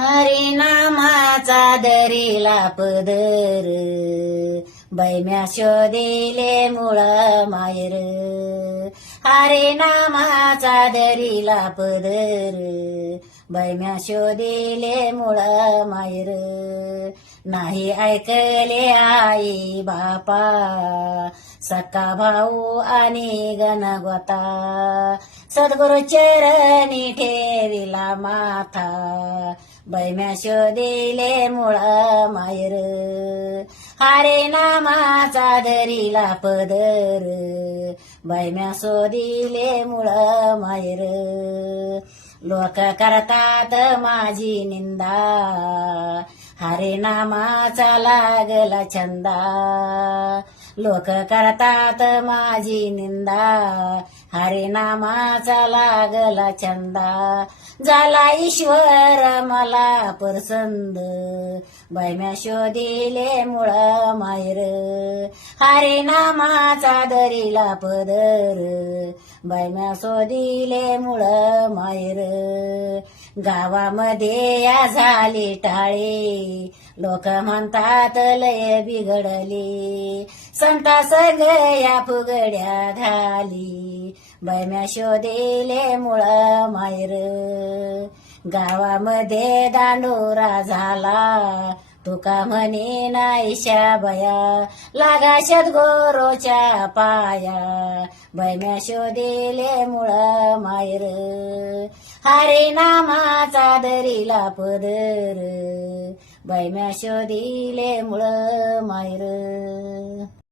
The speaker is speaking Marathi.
हरिनामाचा दरीला पदर, बैम्या शोधिले मूळ मायर. हरिनामाचा दरीला पदर, बैम्या शोधिले मूळ मायर. नाही ऐकले आई बापा, सक्का भाऊ आणि गणगोता. सद्गुरु चरणी ठेविला माथा, बैम्या शोधिले मूळ मायर. हरिनामाचा धरिला पदर, बैम्या शोधिले मूळ मायर. लोक करतात माझी निंदा, हरिनामाचा लागला छंदा. लोक करतात माझी निंदा, हरिनामाचा लागला छंदा. झाला ईश्वर मला प्रसन्न, बैम्या शोधिले मूळ मायर. हरिनामाचा धरिला पदर, बैम्या शोधिले मूळ मायर. गावामध्ये या झाली टाळे, लोक म्हणतात लय बिघडले. संता सगळ्या फुगड्या घाली, बैम्या शोधिले मूळ मायर. गावामध्ये दांडोरा झाला, तुका म्हणे नाहीशा बया. लागा सद्गुरूच्या पाया, बैम्या शोधिले मूळ मायर. हरिनामाचा दरीला पदर, बैम्या शोधिले मूळ मायर.